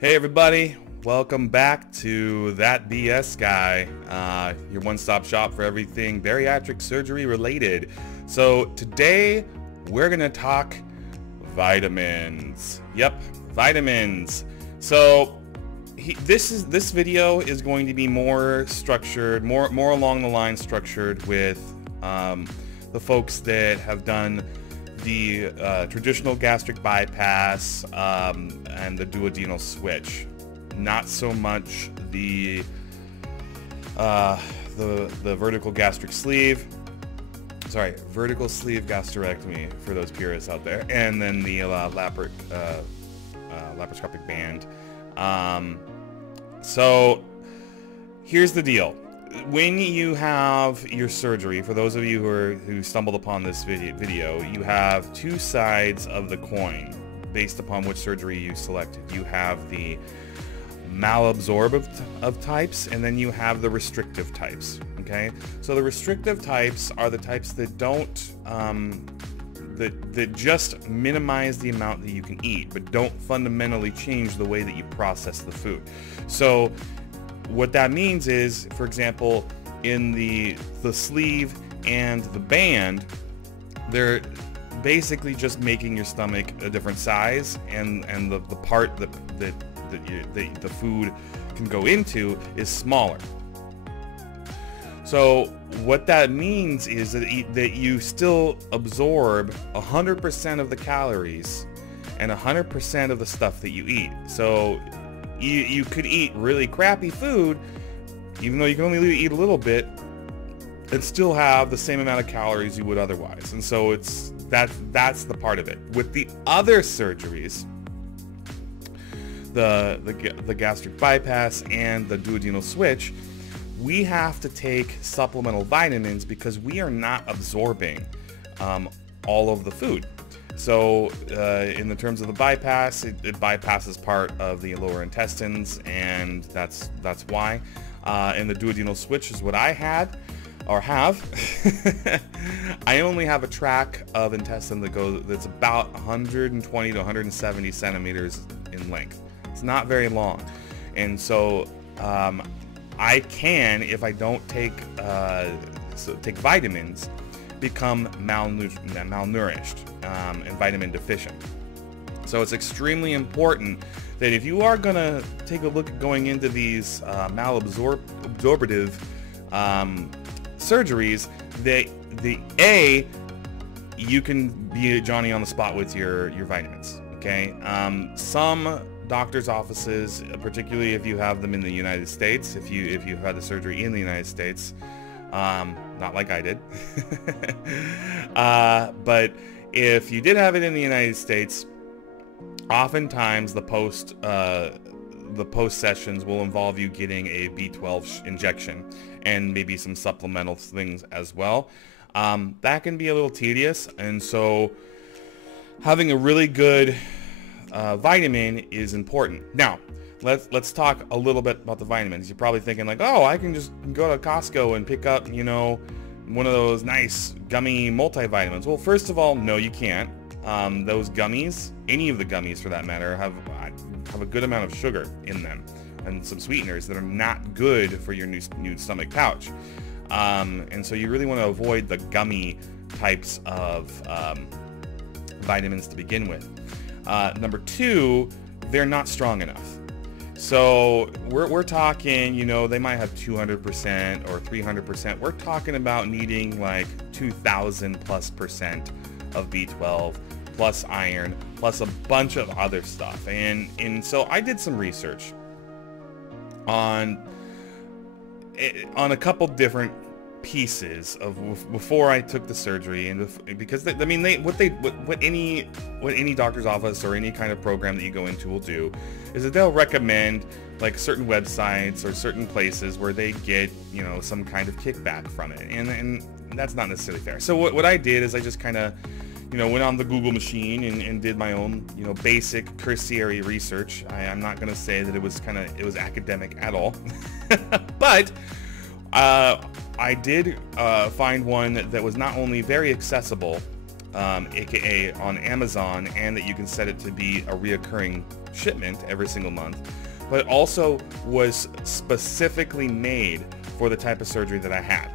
Hey everybody, welcome back to That BS Guy, your one-stop shop for everything bariatric surgery related. So today we're gonna talk vitamins. Yep, vitamins. So this video is going to be more structured, more along the line structured with the folks that have done the traditional gastric bypass and the duodenal switch. Not so much the vertical gastric sleeve. Sorry, vertical sleeve gastrectomy for those purists out there, and then the laparoscopic band. So here's the deal. When you have your surgery, for those of you who stumbled upon this video, you have two sides of the coin based upon which surgery you selected. You have the malabsorptive types, and then you have the restrictive types. Okay, so the restrictive types are the types that don't that just minimize the amount that you can eat, but don't fundamentally change the way that you process the food. So what that means is, for example, in the sleeve and the band, they're basically just making your stomach a different size, and the part that the food can go into is smaller. So what that means is that you still absorb 100% of the calories and 100% of the stuff that you eat. So you could eat really crappy food, even though you can only eat a little bit, and still have the same amount of calories you would otherwise. And so that's the part of it. With the other surgeries, the gastric bypass and the duodenal switch, we have to take supplemental vitamins because we are not absorbing all of the food. So in the terms of the bypass, it bypasses part of the lower intestines, and that's why. And the duodenal switch is what I had, or have. I only have a tract of intestine that's about 120 to 170 centimeters in length. It's not very long, and so I can, if I don't take vitamins, become malnourished and vitamin deficient. So it's extremely important that if you are going to take a look at going into these malabsorptive surgeries, that you can be Johnny on the spot with your vitamins. Okay, some doctors' offices, particularly if you have them in the United States, if you've had the surgery in the United States, not like I did, but if you did have it in the United States, oftentimes the post sessions will involve you getting a B12 injection and maybe some supplemental things as well. That can be a little tedious, and so having a really good vitamin is important. Now, let's talk a little bit about the vitamins. You're probably thinking like, oh, I can just go to Costco and pick up, one of those nice gummy multivitamins. Well, first of all, no, you can't. Those gummies, any of the gummies for that matter, have a good amount of sugar in them and some sweeteners that are not good for your new stomach pouch. And so you really want to avoid the gummy types of vitamins to begin with. Number two, they're not strong enough. So we're talking, they might have 200% or 300%. We're talking about needing like 2,000+% of B12 plus iron plus a bunch of other stuff. And so I did some research on a couple different pieces of before I took the surgery, and because what any doctor's office or any kind of program that you go into will do is that they'll recommend like certain websites or certain places where they get some kind of kickback from it, and that's not necessarily fair. So what I did is I just kind of went on the Google machine and did my own basic cursory research. I'm not going to say that it was academic at all, but I did find one that was not only very accessible, aka on Amazon, and that you can set it to be a reoccurring shipment every single month. But it also was specifically made for the type of surgery that I had.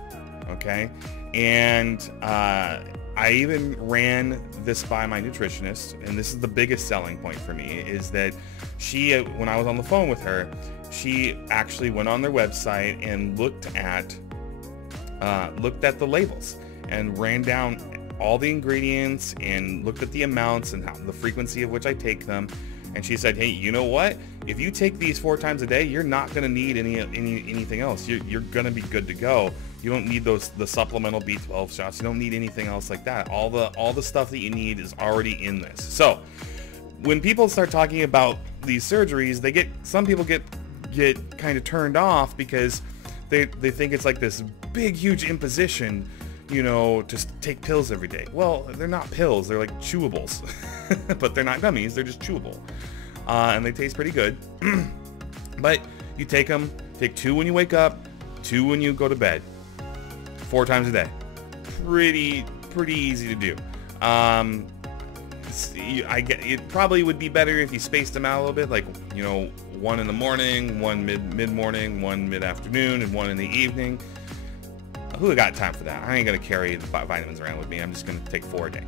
Okay, and I even ran this by my nutritionist, and this is the biggest selling point for me, is that she, when I was on the phone with her, she actually went on their website and looked at the labels and ran down all the ingredients and looked at the amounts and the frequency of which I take them. And she said, hey, you know what? If you take these 4 times a day, you're not going to need anything else. You're going to be good to go. You don't need the supplemental B12 shots. You don't need anything else like that. All the stuff that you need is already in this. So when people start talking about these surgeries, some people get kind of turned off because they think it's like this big, huge imposition, to take pills every day. Well, they're not pills. They're like chewables, but they're not gummies. They're just chewable. And they taste pretty good. But you take them, take 2 when you wake up, 2 when you go to bed, 4 times a day. Pretty easy to do. I get it. Probably would be better if you spaced them out a little bit, like 1 in the morning, 1 mid-morning, 1 mid-afternoon, and 1 in the evening. Who got time for that? I ain't gonna carry the vitamins around with me. I'm just gonna take 4 a day.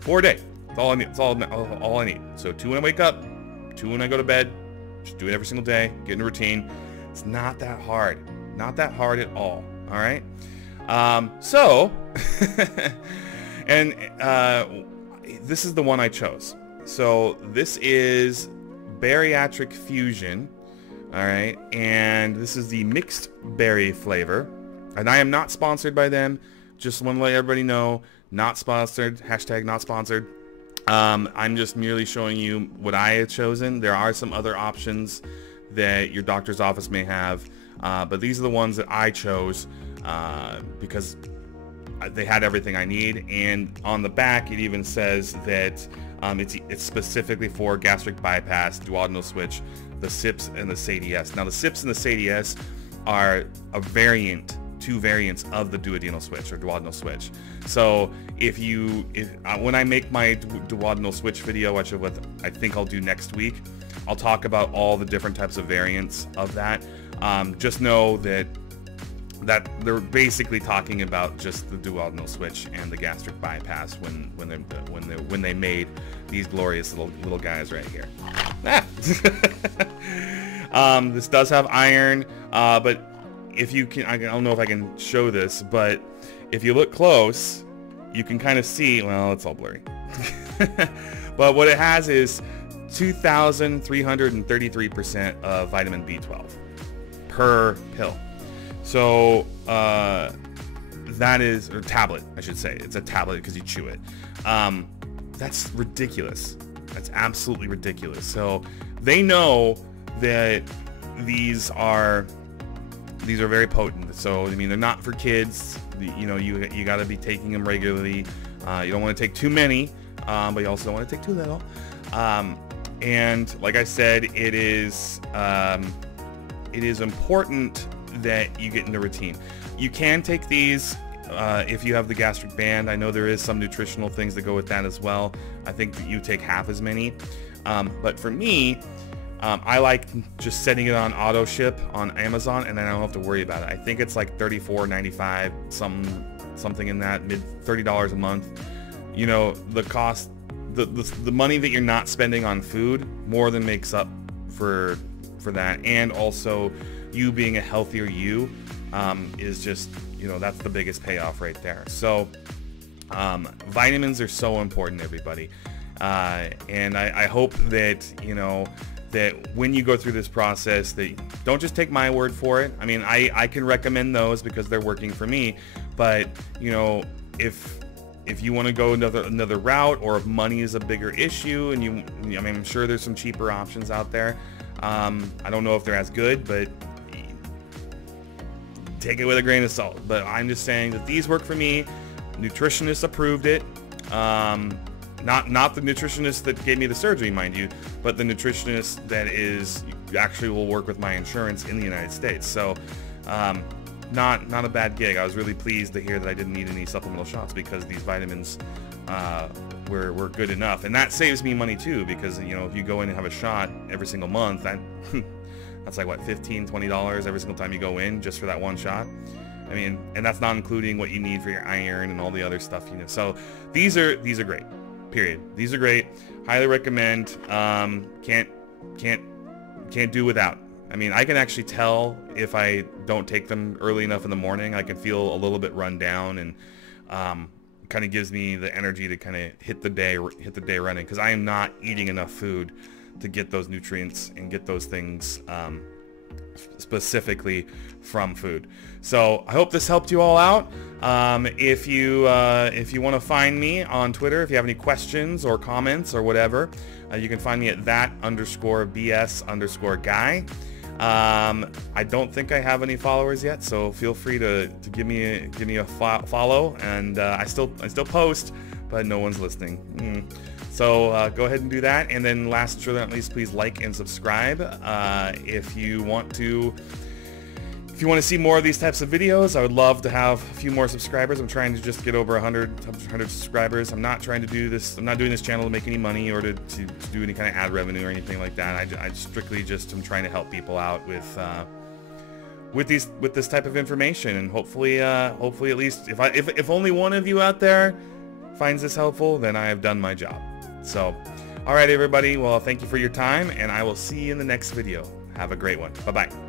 4 a day. That's all I need. That's all I need. So 2 when I wake up, 2 when I go to bed. Just do it every single day. Get in a routine. It's not that hard. Not that hard at all. All right. And this is the one I chose. So this is Bariatric Fusion. All right, and this is the mixed berry flavor. And I am not sponsored by them. Just want to let everybody know, not sponsored. Hashtag not sponsored. I'm just merely showing you what I have chosen. There are some other options that your doctor's office may have, but these are the ones that I chose because they had everything I need. And on the back, it even says that it's specifically for gastric bypass, duodenal switch, the SIPS and the SADS. Now, the SIPS and the SADS are two variants of the duodenal switch or duodenal switch. So when I make my duodenal switch video, which I think I'll do next week, I'll talk about all the different types of variants of that. Just know that they're basically talking about just the duodenal switch and the gastric bypass when they made these glorious little guys right here. This does have iron, but if you can, I don't know if I can show this, but if you look close, you can kind of see, well, it's all blurry. But what it has is 2,333% of vitamin B12 per pill. So that is, or tablet, I should say. It's a tablet because you chew it. That's ridiculous. That's absolutely ridiculous. So they know that these are very potent. So I mean, they're not for kids. You got to be taking them regularly. You don't want to take too many, but you also don't want to take too little. And like I said, it is important that you get in the routine. You can take these if you have the gastric band. I know there is some nutritional things that go with that as well. I think that you take half as many. But for me, I like just setting it on auto ship on Amazon, and then I don't have to worry about it. I think it's like $34.95, something in that, mid $30 a month. The cost, the money that you're not spending on food more than makes up for that, and also you being a healthier you is just, that's the biggest payoff right there. So vitamins are so important, everybody, and I hope that that when you go through this process, that don't just take my word for it. I mean, I can recommend those because they're working for me, but if you want to go another route, or if money is a bigger issue, and I'm sure there's some cheaper options out there. I don't know if they're as good, but take it with a grain of salt. But I'm just saying that these work for me. Nutritionists approved it. Not the nutritionist that gave me the surgery, mind you, but the nutritionist that actually will work with my insurance in the United States. So not a bad gig. I was really pleased to hear that I didn't need any supplemental shots because these vitamins were good enough. And that saves me money too, because you know, if you go in and have a shot every single month, that's like what, $15-20 every single time you go in just for that one shot. I mean, and that's not including what you need for your iron and all the other stuff, you know. So these are great. Period. These are great. Highly recommend. Can't do without. I mean, I can actually tell if I don't take them early enough in the morning. I can feel a little bit run down, and kind of gives me the energy to kind of hit the day running, because I am not eating enough food to get those nutrients and get those things specifically from food. So I hope this helped you all out. If you want to find me on Twitter, if you have any questions or comments or whatever, you can find me at that_BS_guy. I don't think I have any followers yet, so feel free to give me a follow. And I still post, but no one's listening. So go ahead and do that. And then last but not least, please like and subscribe if you want to see more of these types of videos. I would love to have a few more subscribers. I'm trying to just get over 100 subscribers. I'm not trying to do this. I'm not doing this channel to make any money or to do any kind of ad revenue or anything like that. I strictly just am trying to help people out with this type of information, and hopefully at least if only one of you out there finds this helpful, then I have done my job. So, all right, everybody. Well, thank you for your time, and I will see you in the next video. Have a great one. Bye-bye.